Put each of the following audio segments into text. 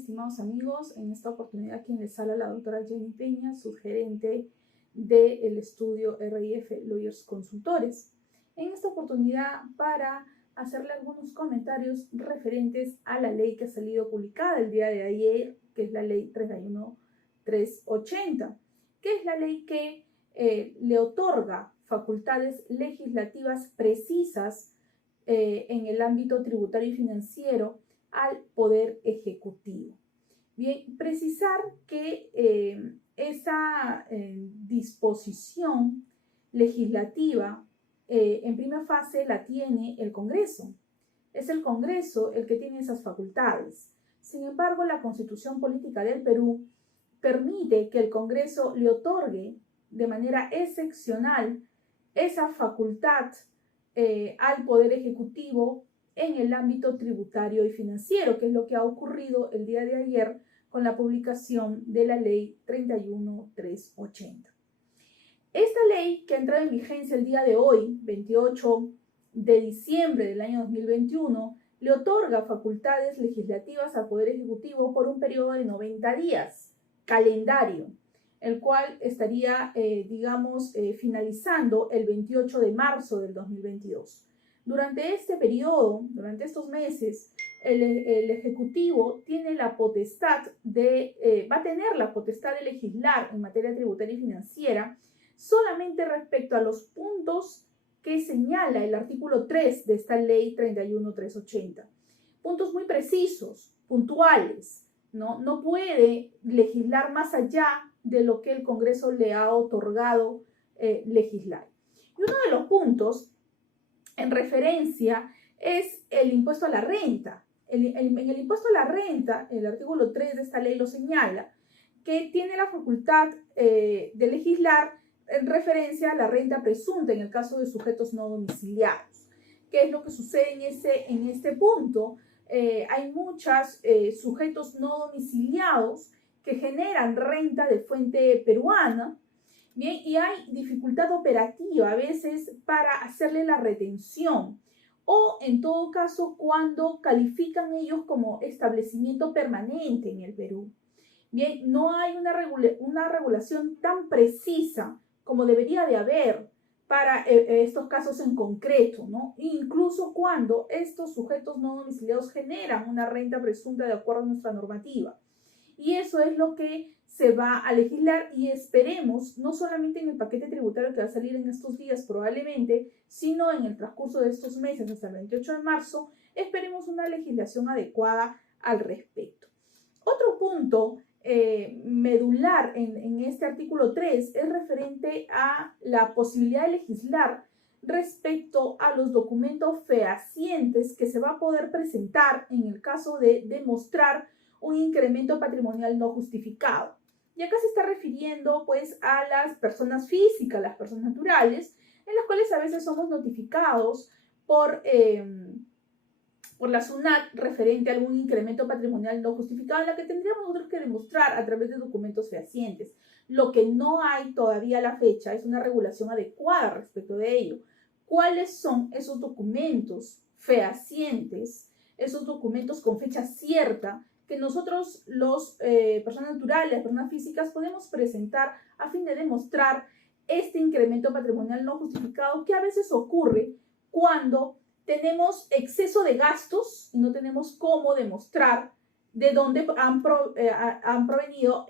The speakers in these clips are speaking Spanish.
estimados amigos. En esta oportunidad quien les habla la doctora Jenny Peña, subgerente del estudio RIF Lawyers Consultores. En esta oportunidad para hacerle algunos comentarios referentes a la ley que ha salido publicada el día de ayer, que es la ley 31380, que es la ley que le otorga facultades legislativas precisas en el ámbito tributario y financiero al Poder Ejecutivo. Bien, precisar que esa disposición legislativa en primera fase la tiene el Congreso. Es el Congreso el que tiene esas facultades. Sin embargo, la Constitución Política del Perú permite que el Congreso le otorgue de manera excepcional esa facultad al Poder Ejecutivo en el ámbito tributario y financiero, que es lo que ha ocurrido el día de ayer con la publicación de la ley 31380. Esta ley, que ha entrado en vigencia el día de hoy, 28 de diciembre del año 2021, le otorga facultades legislativas al Poder Ejecutivo por un periodo de 90 días, calendario, el cual estaría, finalizando el 28 de marzo del 2022. Durante este periodo, durante estos meses, el Ejecutivo tiene la potestad va a tener la potestad de legislar en materia tributaria y financiera solamente respecto a los puntos que señala el artículo 3 de esta ley 31380. Puntos muy precisos, puntuales, ¿no? No puede legislar más allá de lo que el Congreso le ha otorgado legislar. Y uno de los puntos en referencia es el impuesto a la renta. En el impuesto a la renta, el artículo 3 de esta ley lo señala, que tiene la facultad de legislar en referencia a la renta presunta en el caso de sujetos no domiciliados. ¿Qué es lo que sucede en este punto? Hay muchos sujetos no domiciliados que generan renta de fuente peruana, bien, y hay dificultad operativa a veces para hacerle la retención, o en todo caso cuando califican ellos como establecimiento permanente en el Perú. Bien, no hay una regulación tan precisa como debería de haber para estos casos en concreto, ¿no? Incluso cuando estos sujetos no domiciliados generan una renta presunta de acuerdo a nuestra normativa. Y eso es lo que se va a legislar y esperemos, no solamente en el paquete tributario que va a salir en estos días probablemente, sino en el transcurso de estos meses hasta el 28 de marzo, esperemos una legislación adecuada al respecto. Otro punto medular en este artículo 3 es referente a la posibilidad de legislar respecto a los documentos fehacientes que se va a poder presentar en el caso de demostrar un incremento patrimonial no justificado. Y acá se está refiriendo pues a las personas físicas, las personas naturales, en las cuales a veces somos notificados por la SUNAT referente a algún incremento patrimonial no justificado, en la que tendríamos nosotros que demostrar a través de documentos fehacientes. Lo que no hay todavía a la fecha es una regulación adecuada respecto de ello. ¿Cuáles son esos documentos fehacientes, esos documentos con fecha cierta que nosotros, personas naturales, personas físicas, podemos presentar a fin de demostrar este incremento patrimonial no justificado que a veces ocurre cuando tenemos exceso de gastos y no tenemos cómo demostrar de dónde han provenido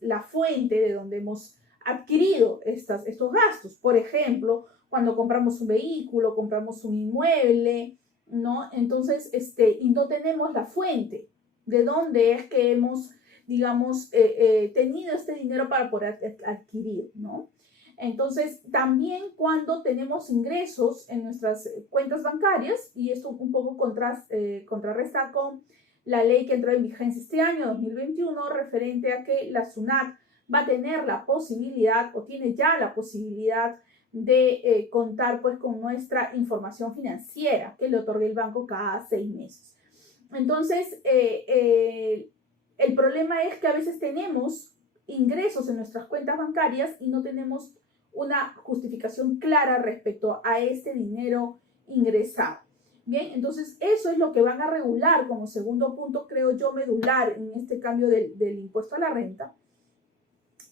la fuente de donde hemos adquirido estos gastos? Por ejemplo, cuando compramos un vehículo, compramos un inmueble, ¿no? Entonces, y no tenemos la fuente de dónde es que hemos, tenido este dinero para poder adquirir, ¿no? Entonces, también cuando tenemos ingresos en nuestras cuentas bancarias, y esto un poco contrarresta con la ley que entró en vigencia este año, 2021, referente a que la SUNAT va a tener la posibilidad, o tiene ya la posibilidad, de contar pues con nuestra información financiera que le otorga el banco cada 6 meses. Entonces, el problema es que a veces tenemos ingresos en nuestras cuentas bancarias y no tenemos una justificación clara respecto a este dinero ingresado. Bien, entonces eso es lo que van a regular como segundo punto, creo yo, medular en este cambio del impuesto a la renta.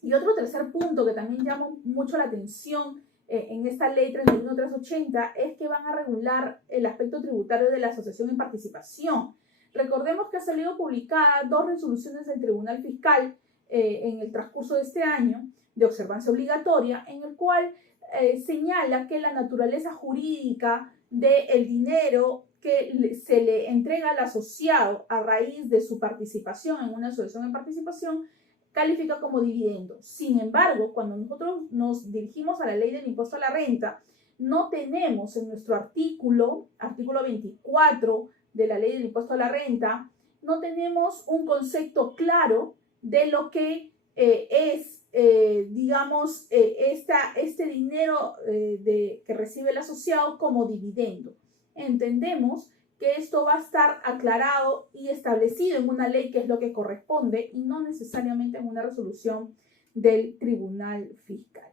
Y otro tercer punto que también llama mucho la atención en esta ley 31380 es que van a regular el aspecto tributario de la asociación en participación. Recordemos que ha salido publicada 2 resoluciones del Tribunal Fiscal en el transcurso de este año de observancia obligatoria, en el cual señala que la naturaleza jurídica del dinero que se le entrega al asociado a raíz de su participación en una asociación en participación califica como dividendo. Sin embargo, cuando nosotros nos dirigimos a la ley del impuesto a la renta, no tenemos en nuestro artículo 24 de la ley del impuesto a la renta, no tenemos un concepto claro de lo que es, digamos, este dinero que recibe el asociado como dividendo. Entendemos que esto va a estar aclarado y establecido en una ley, que es lo que corresponde, y no necesariamente en una resolución del Tribunal Fiscal.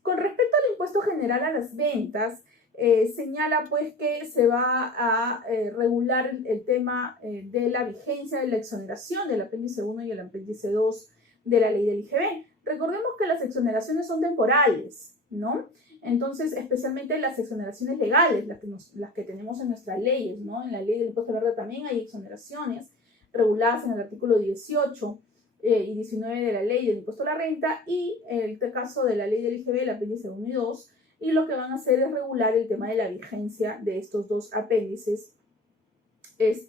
Con respecto al impuesto general a las ventas, señala pues que se va a regular el tema de la vigencia de la exoneración del apéndice 1 y el apéndice 2 de la ley del IGB. Recordemos que las exoneraciones son temporales, ¿no? Entonces, especialmente las exoneraciones legales, las que tenemos en nuestras leyes, ¿no? En la ley del impuesto a la renta también hay exoneraciones reguladas en el artículo 18 y 19 de la ley del impuesto a la renta, y en el caso de la ley del IGB, el apéndice 1 y 2, y lo que van a hacer es regular el tema de la vigencia de estos 2 apéndices de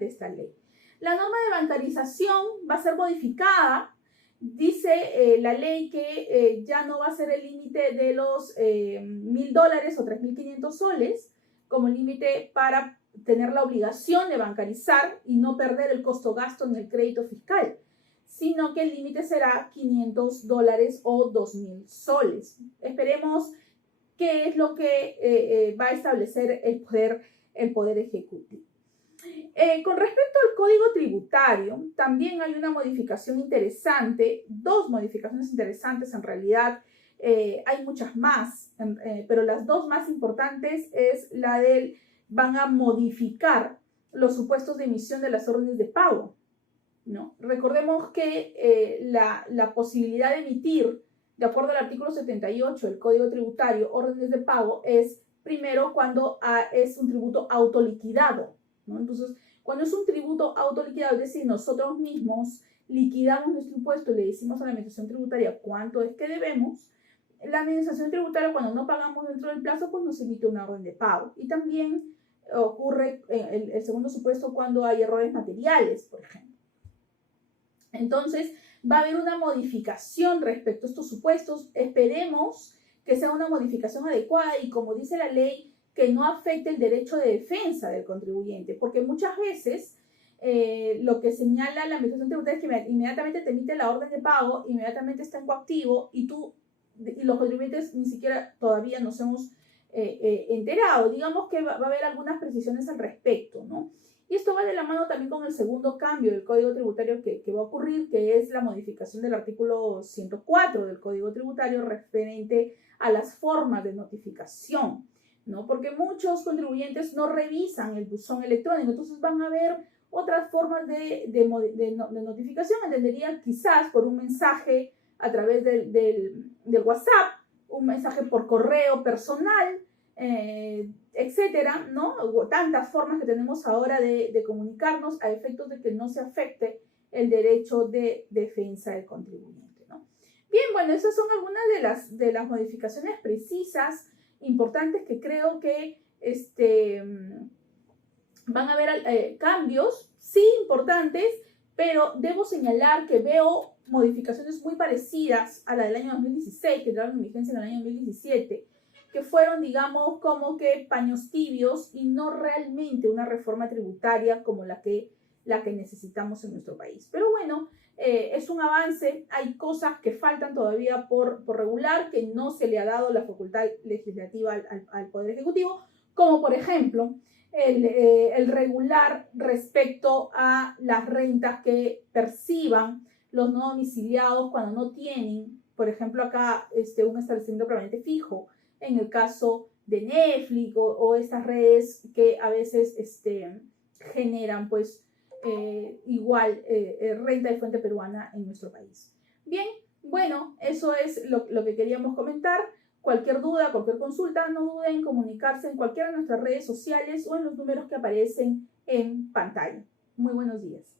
esta ley. La norma de bancarización va a ser modificada. Dice la ley que ya no va a ser el límite de los $1.000 o 3.500 soles como límite para tener la obligación de bancarizar y no perder el costo-gasto en el crédito fiscal, sino que el límite será $500 o 2.000 soles. Esperemos qué es lo que va a establecer el poder Ejecutivo. Con respecto al Código Tributario, también hay una modificación interesante, 2 modificaciones interesantes en realidad. Hay muchas más, pero las 2 más importantes es la del van a modificar los supuestos de emisión de las órdenes de pago, ¿no? Recordemos que la posibilidad de emitir, de acuerdo al artículo 78 del Código Tributario, órdenes de pago es primero cuando es un tributo autoliquidado, ¿no? Entonces, cuando es un tributo autoliquidado, es decir, nosotros mismos liquidamos nuestro impuesto y le decimos a la administración tributaria cuánto es que debemos, la administración tributaria, cuando no pagamos dentro del plazo, pues nos emite una orden de pago. Y también ocurre el segundo supuesto cuando hay errores materiales, por ejemplo. Entonces, va a haber una modificación respecto a estos supuestos. Esperemos que sea una modificación adecuada y, como dice la ley, que no afecte el derecho de defensa del contribuyente, porque muchas veces lo que señala la administración tributaria es que inmediatamente te emite la orden de pago, inmediatamente está en coactivo y los contribuyentes ni siquiera todavía nos hemos enterado. Digamos que va a haber algunas precisiones al respecto, ¿no? Y esto va de la mano también con el segundo cambio del Código Tributario que va a ocurrir, que es la modificación del artículo 104 del Código Tributario referente a las formas de notificación, ¿no? Porque muchos contribuyentes no revisan el buzón electrónico, entonces van a ver otras formas de notificación. Entendería quizás por un mensaje a través del WhatsApp, un mensaje por correo personal, etcétera, ¿no? Tantas formas que tenemos ahora de comunicarnos a efectos de que no se afecte el derecho de defensa del contribuyente, ¿no? Bien, bueno, esas son algunas de las modificaciones precisas, importantes, que creo que van a haber cambios, sí, importantes, pero debo señalar que veo modificaciones muy parecidas a la del año 2016, que entraron en vigencia en el año 2017, que fueron, digamos, como que paños tibios y no realmente una reforma tributaria como la que necesitamos en nuestro país. Pero bueno, es un avance. Hay cosas que faltan todavía por regular, que no se le ha dado la facultad legislativa al Poder Ejecutivo, como por ejemplo el regular respecto a las rentas que perciban los no domiciliados cuando no tienen, por ejemplo, acá un establecimiento permanente fijo, en el caso de Netflix o estas redes que a veces generan pues igual renta de fuente peruana en nuestro país. Bien, bueno, eso es lo que queríamos comentar. Cualquier duda, cualquier consulta, no duden en comunicarse en cualquiera de nuestras redes sociales o en los números que aparecen en pantalla. Muy buenos días.